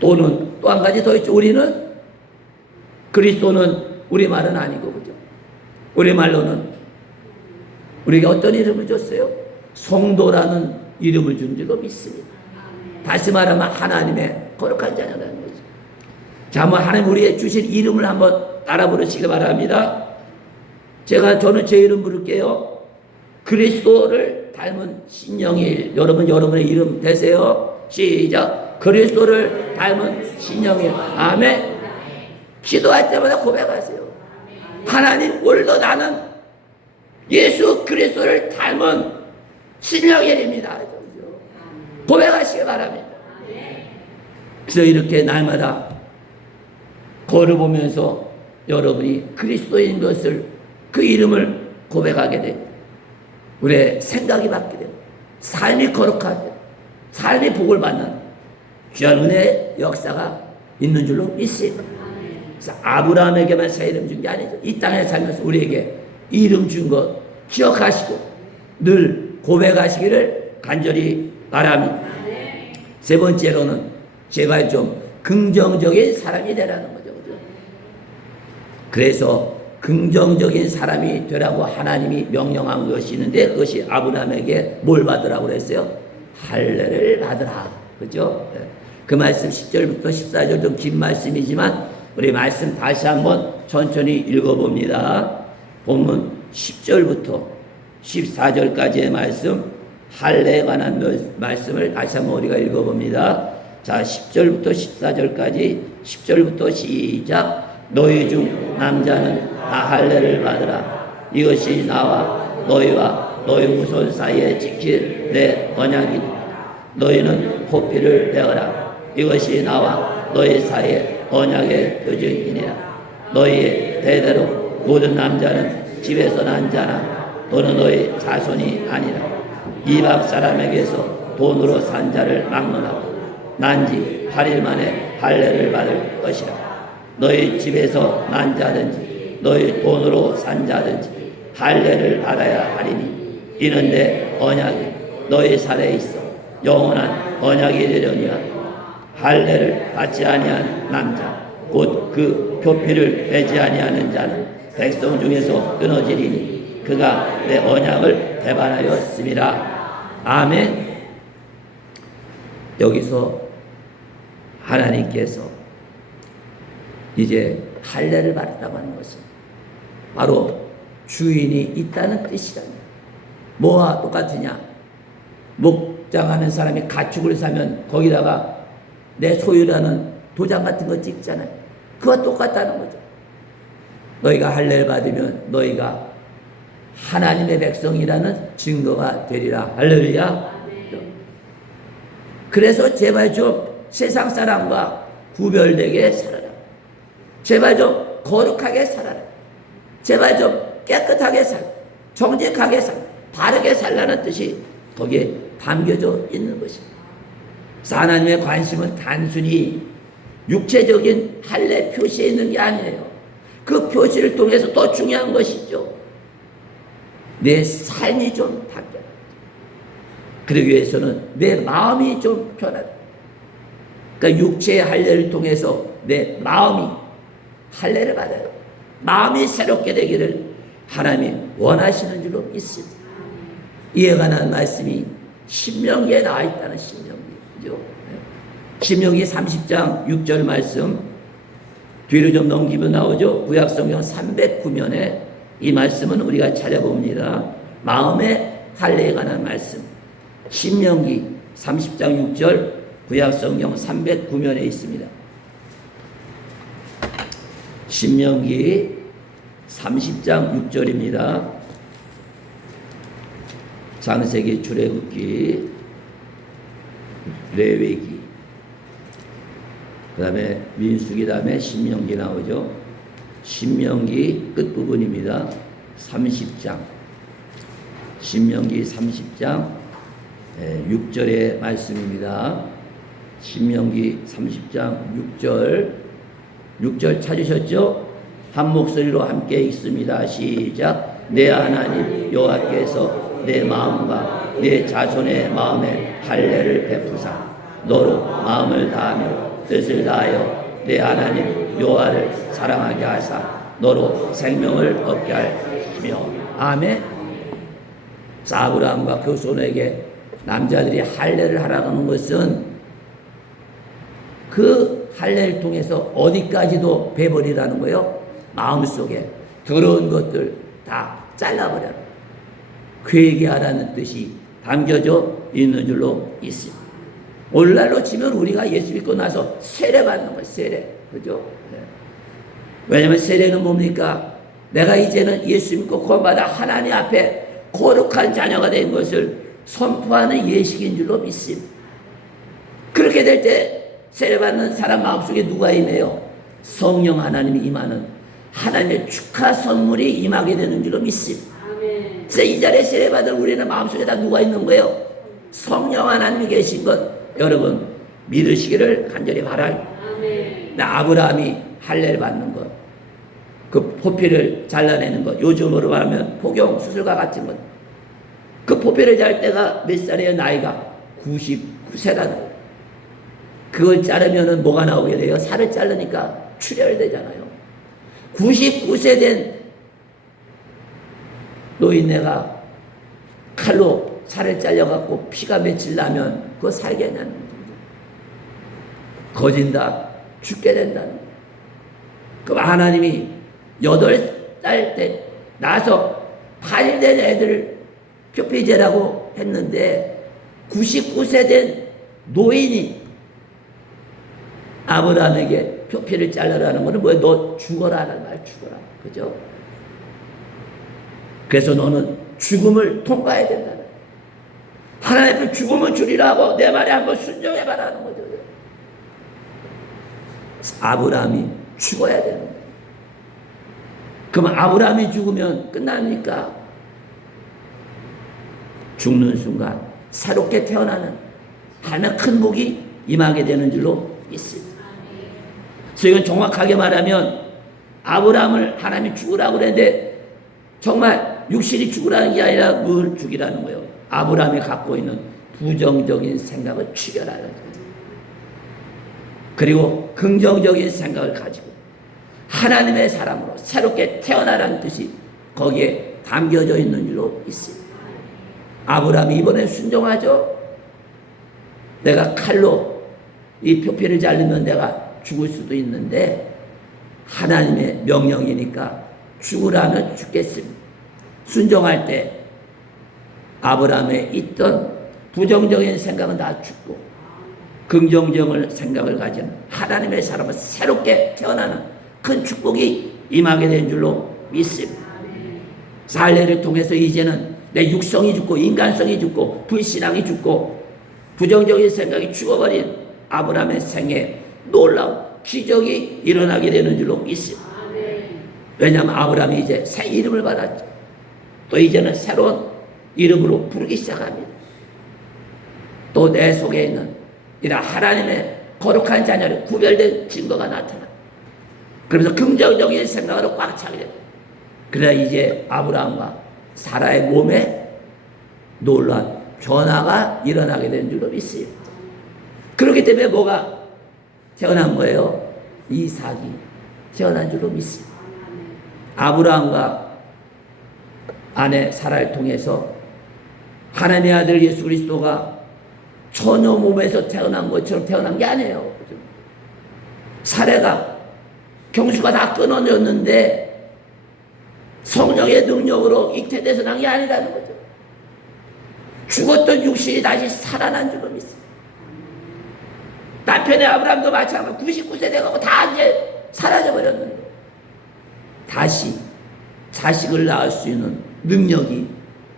또는 또 한 가지 더 있죠. 우리는 그리스도는 우리말은 아니고 그죠? 우리말로는 우리가 어떤 이름을 줬어요? 성도라는 이름을 준 줄로 믿습니다. 다시 말하면 하나님의 거룩한 자녀라는 거죠. 자, 한번 하나님 우리의 주신 이름을 한번 따라 부르시기 바랍니다. 저는 제 이름 부를게요. 그리스도를 닮은 신영일. 여러분 여러분의 이름 되세요. 시작. 그리스도를 닮은 신영일. 아멘. 기도할 때마다 고백하세요. 하나님 오늘도 나는 예수 그리스도를 닮은 신영일입니다. 고백하시기 바랍니다. 그래서 이렇게 날마다 걸어보면서 여러분이 그리스도인 것을 그 이름을 고백하게 되고 우리의 생각이 바뀌게 되고 삶이 거룩하게 삶이 복을 받는 귀한 은혜의 역사가 있는 줄로 믿습니다. 그래서 아브라함에게만 새 이름 준 게 아니죠. 이 땅에 살면서 우리에게 이름 준 것 기억하시고 늘 고백하시기를 간절히 바랍니다. 세 번째로는 제발 좀 긍정적인 사람이 되라는 거죠. 그죠? 그래서 긍정적인 사람이 되라고 하나님이 명령한 것이 있는데 그것이 아브라함에게 뭘 받으라고 그랬어요? 할례를 받으라. 그죠? 그 말씀 10절부터 14절 좀 긴 말씀이지만 우리 말씀 다시 한번 천천히 읽어봅니다. 본문 10절부터 14절까지의 말씀 할례에 관한 말씀을 다시 한번 우리가 읽어봅니다. 자, 10절부터 14절까지 10절부터 시작. 너희 중 남자는 다 할례를 받으라. 이것이 나와 너희와 너희 후손 사이에 지킬 내 언약이니 너희는 포피를 베어라. 이것이 나와 너희 사이에 언약의 표징이니라. 너희의 대대로 모든 남자는 집에서 난 자나 또는 너희 자손이 아니라 이방 사람에게서 돈으로 산 자를 막론하고 난지 8일 만에 할례를 받을 것이라. 너희 집에서 난 자든지 너희 돈으로 산 자든지 할례를 받아야 하리니 이는 내 언약이 너희 살에 있어 영원한 언약이 되려니와 할례를 받지 아니한 남자 곧 그 표피를 빼지 아니하는 자는 백성 중에서 끊어지리니 그가 내 언약을 배반하였음이라. 아멘. 여기서 하나님께서 이제 할례를 받았다고 하는 것은 바로 주인이 있다는 뜻이랍니다. 뭐와 똑같으냐? 목장하는 사람이 가축을 사면 거기다가 내 소유라는 도장 같은 거 찍잖아요. 그와 똑같다는 거죠. 너희가 할례를 받으면 너희가 하나님의 백성이라는 증거가 되리라. 할렐루야. 그래서 제발 좀 세상 사람과 구별되게 살아라. 제발 좀 거룩하게 살아라. 제발 좀 깨끗하게 살아. 정직하게 살아. 바르게 살라는 뜻이 거기에 담겨져 있는 것입니다. 하나님의 관심은 단순히 육체적인 할례 표시에 있는 게 아니에요. 그 표시를 통해서 더 중요한 것이죠. 내 삶이 좀 바뀌어라. 그러기 위해서는 내 마음이 좀 변하라. 그러니까 육체의 할례를 통해서 내 마음이 할례를 받아요. 마음이 새롭게 되기를 하나님이 원하시는 줄로 믿습니다. 이에 관한 말씀이 신명기에 나와 있다는 신명기죠. 신명기 30장 6절 말씀 뒤로 좀 넘기면 나오죠. 구약성경 309면에 이 말씀은 우리가 찾아봅니다. 마음의 할례에 관한 말씀 신명기 30장 6절 구약성경 309면에 있습니다. 신명기 30장 6절입니다. 창세기, 출애굽기, 레위기, 그 다음에 민수기, 다음에 신명기 나오죠. 신명기 끝부분입니다. 30장 신명기 30장 6절의 말씀입니다. 신명기 30장 6절 찾으셨죠? 한 목소리로 함께 읽습니다. 시작. 내 하나님 여호와께서 내 마음과 내 자손의 마음에 할례를 베푸사 너로 마음을 다하며 뜻을 다하여 내 하나님 여호와를 사랑하게 하사 너로 생명을 얻게 하시며. 아멘. 아브라함과 그 손에게 남자들이 할례를 하라고 하는 것은 그 할례를 통해서 어디까지도 베버리라는 거예요. 마음속에 더러운 것들 다 잘라버려라. 회개하라는 뜻이 담겨져 있는 줄로 있습니다. 오늘날로 치면 우리가 예수 믿고 나서 세례 받는 거예요. 세례. 그죠? 네. 왜냐하면 세례는 뭡니까? 내가 이제는 예수 믿고 구원받아 하나님 앞에 거룩한 자녀가 된 것을 선포하는 예식인 줄로 믿습니다. 그렇게 될 때 세례 받는 사람 마음속에 누가 임해요? 성령 하나님이 임하는 하나님의 축하 선물이 임하게 되는 줄로 믿습니다. 그래서 이 자리에 세례 받은 우리는 마음속에 다 누가 있는 거예요? 성령 하나님이 계신 것 여러분 믿으시기를 간절히 바라요. 아브라함이 할례를 받는 것, 그 포피를 잘라내는 것, 요즘으로 말하면 포경 수술과 같은 것. 그 포피를 잘 때가 몇 살이에요? 나이가 99세다. 그걸 자르면은 뭐가 나오게 돼요? 살을 자르니까 출혈되잖아요. 99세 된 노인네가 칼로 살을 잘려갖고 피가 며칠 나면 그거 살겠냐는 거죠. 거진다, 죽게 된다는 거예요. 그럼 하나님이 8살 때 나서 8일 된 애들을 표피제라고 했는데 99세 된 노인이 아브라함에게 표피를 잘라라는 거는 뭐야? 너 죽어라는 말, 죽어라. 그죠? 그래서 너는 죽음을 통과해야 된다. 하나님 앞에 죽음을 줄이라고 내 말에 한번 순종해봐라는 거죠. 아브라함이 죽어야 되는 거예요. 그러면 아브라함이 죽으면 끝납니까? 죽는 순간 새롭게 태어나는 하나님의 큰 복이 임하게 되는 줄로 믿습니다. 그래서 이건 정확하게 말하면 아브라함을 하나님이 죽으라고 그랬는데 정말 육신이 죽으라는 게 아니라 뭘 죽이라는 거예요. 아브라함이 갖고 있는 부정적인 생각을 죽여라는 거예요. 그리고 긍정적인 생각을 가지고 하나님의 사람으로 새롭게 태어나라는 뜻이 거기에 담겨져 있는 줄로 있습니다. 아브라함이 이번에 순종하죠. 내가 칼로 이 표피를 자르면 내가 죽을 수도 있는데 하나님의 명령이니까 죽으라면 죽겠습니다. 순종할 때 아브라함에 있던 부정적인 생각은 다 죽고 긍정적인 생각을 가지는 하나님의 사람은 새롭게 태어나는 큰 축복이 임하게 된 줄로 믿습니다. 살례를 통해서 이제는 내 육성이 죽고 인간성이 죽고 불신앙이 죽고 부정적인 생각이 죽어버린 아브라함의 생에 놀라운 기적이 일어나게 되는 줄로 믿습니다. 왜냐하면 아브라함이 이제 새 이름을 받았죠. 또 이제는 새로운 이름으로 부르기 시작합니다. 또 내 속에 있는 이런 하나님의 거룩한 자녀를 구별된 증거가 나타나. 그러면서 긍정적인 생각으로 꽉 차게 됩니다. 그러나 이제 아브라함과 사라의 몸에 놀라운 변화가 일어나게 되는 줄로 믿습니다. 그렇기 때문에 뭐가 태어난 거예요? 이삭이 태어난 줄로 믿습니다. 아브라함과 아내 사라를 통해서 하나님의 아들 예수 그리스도가 처녀 몸에서 태어난 것처럼 태어난 게 아니에요. 사례가 경수가 다 끊어졌는데 성령의 능력으로 잉태돼서 난 게 아니라는 거죠. 죽었던 육신이 다시 살아난 줄로 믿습니다. 남편의 아브라함도 마찬가지로 99세 돼가고 다 이제 사라져버렸는데 다시 자식을 낳을 수 있는 능력이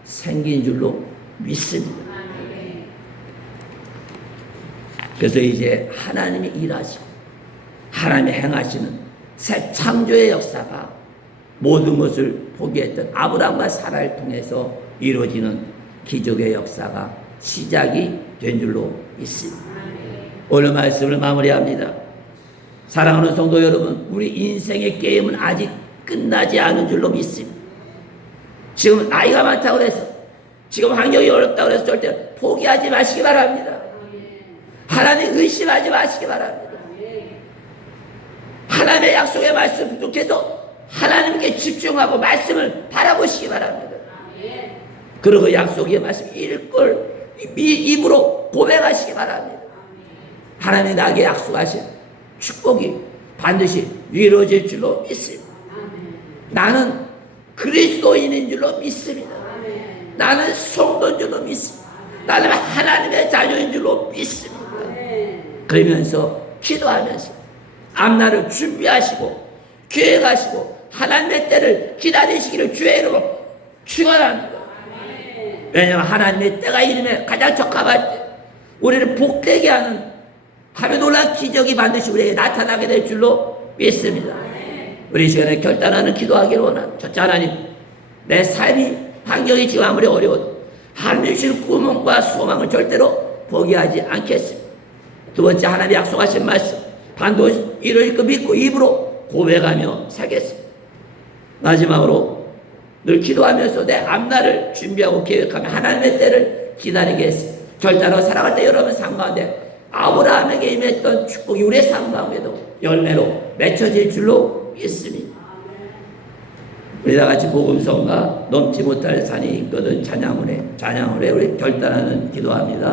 생긴 줄로 믿습니다. 그래서 이제 하나님이 일하시고 하나님이 행하시는 새 창조의 역사가 모든 것을 보게 했던 아브라함과 사라를 통해서 이루어지는 기적의 역사가 시작이 된 줄로 믿습니다. 오늘 말씀을 마무리합니다. 사랑하는 성도 여러분, 우리 인생의 게임은 아직 끝나지 않은 줄로 믿습니다. 지금 나이가 많다고 해서 지금 환경이 어렵다고 해서 절대 포기하지 마시기 바랍니다. 하나님 의심하지 마시기 바랍니다. 하나님의 약속의 말씀 부족해서 하나님께 집중하고 말씀을 바라보시기 바랍니다. 그리고 약속의 말씀 읽을 입으로 고백하시기 바랍니다. 하나님이 나에게 약속하신 축복이 반드시 이루어질 줄로 믿습니다. 나는 그리스도인인 줄로 믿습니다. 나는 성도인 줄로 믿습니다. 나는 하나님의 자녀인 줄로 믿습니다. 그러면서 기도하면서 앞날을 준비하시고 계획하시고 하나님의 때를 기다리시기를 주의 이름으로 축원합니다. 왜냐하면 하나님의 때가 이름에 가장 적합할 때 우리를 복되게 하는 하루 놀란 기적이 반드시 우리에게 나타나게 될 줄로 믿습니다. 우리 시간에 결단하는 기도하기를 원합니다. 첫째, 하나님, 내 삶이 환경이 지금 아무리 어려워도 하나님 주신 구원과 소망을 절대로 포기하지 않겠습니다. 두 번째, 하나님 약속하신 말씀 반드시 이루어질 거 믿고 입으로 고백하며 살겠습니다. 마지막으로 늘 기도하면서 내 앞날을 준비하고 계획하며 하나님의 때를 기다리게 했습니다. 결단하고 살아갈 때 여러분 삶 가운데 아브라함에게 임했던 축복이 우리의 삶 가운데도 열매로 맺혀질 줄로 믿습니다. 우리 다 같이 복음성과 넘지 못할 산이 있거든 찬양을 해 우리 결단하는 기도합니다.